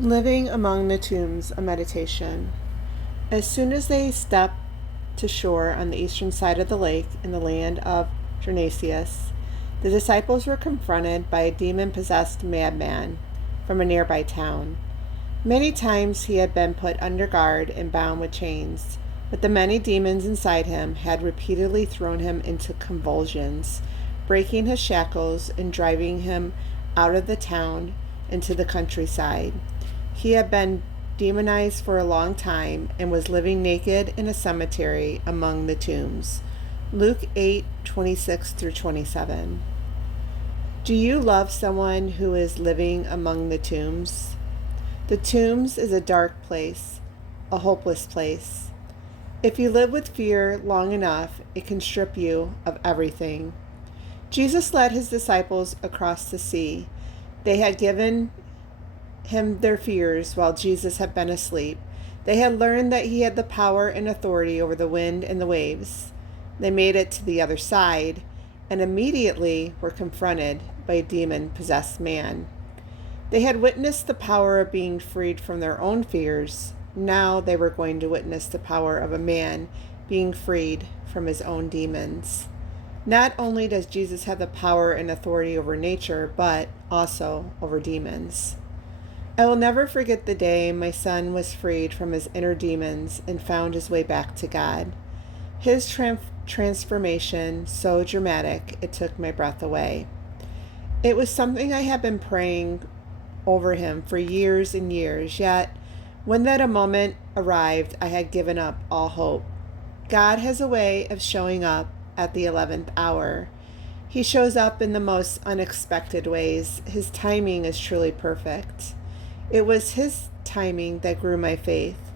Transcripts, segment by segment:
Living among the tombs, a meditation. As soon as they stepped to shore on the eastern side of the lake in the land of Gernaseus, the disciples were confronted by a demon-possessed madman from a nearby town. Many times he had been put under guard and bound with chains, but the many demons inside him had repeatedly thrown him into convulsions, breaking his shackles and driving him out of the town into the countryside. He had been demonized for a long time and was living naked in a cemetery among the tombs. Luke 8:26 through 27. Do you love someone who is living among the tombs? The tombs is a dark place, a hopeless place. If you live with fear long enough, it can strip you of everything. Jesus led his disciples across the sea. They had given him their fears while Jesus had been asleep. They had learned that he had the power and authority over the wind and the waves. They made it to the other side and immediately were confronted by a demon-possessed man. They had witnessed the power of being freed from their own fears. Now they were going to witness the power of a man being freed from his own demons. Not only does Jesus have the power and authority over nature, but also over demons. I will never forget the day my son was freed from his inner demons and found his way back to God. His transformation, so dramatic, it took my breath away. It was something I had been praying over him for years and years, yet when that moment arrived, I had given up all hope. God has a way of showing up at the 11th hour. He shows up in the most unexpected ways. His timing is truly perfect. It was his timing that grew my faith.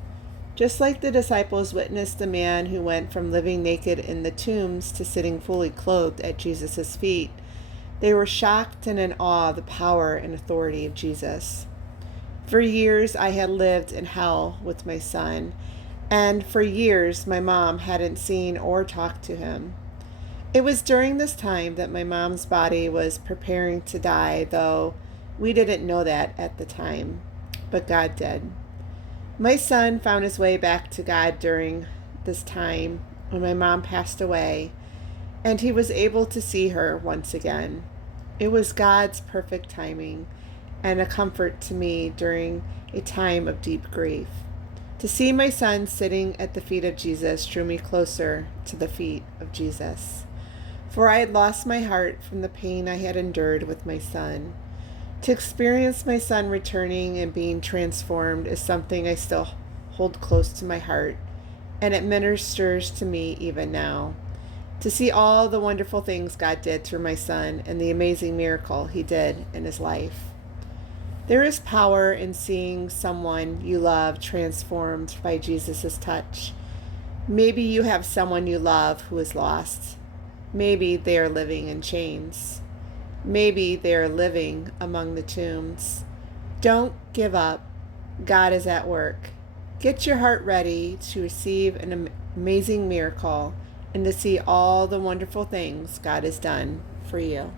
Just like the disciples witnessed a man who went from living naked in the tombs to sitting fully clothed at Jesus' feet, they were shocked and in awe of the power and authority of Jesus. For years, I had lived in hell with my son, and for years, my mom hadn't seen or talked to him. It was during this time that my mom's body was preparing to die, though we didn't know that at the time, but God did. My son found his way back to God during this time when my mom passed away, and he was able to see her once again. It was God's perfect timing and a comfort to me during a time of deep grief. To see my son sitting at the feet of Jesus drew me closer to the feet of Jesus. For I had lost my heart from the pain I had endured with my son. To experience my son returning and being transformed is something I still hold close to my heart, and it ministers to me even now. To see all the wonderful things God did through my son and the amazing miracle he did in his life. There is power in seeing someone you love transformed by Jesus' touch. Maybe you have someone you love who is lost. Maybe they are living in chains. Maybe they are living among the tombs. Don't give up. God is at work. Get your heart ready to receive an amazing miracle and to see all the wonderful things God has done for you.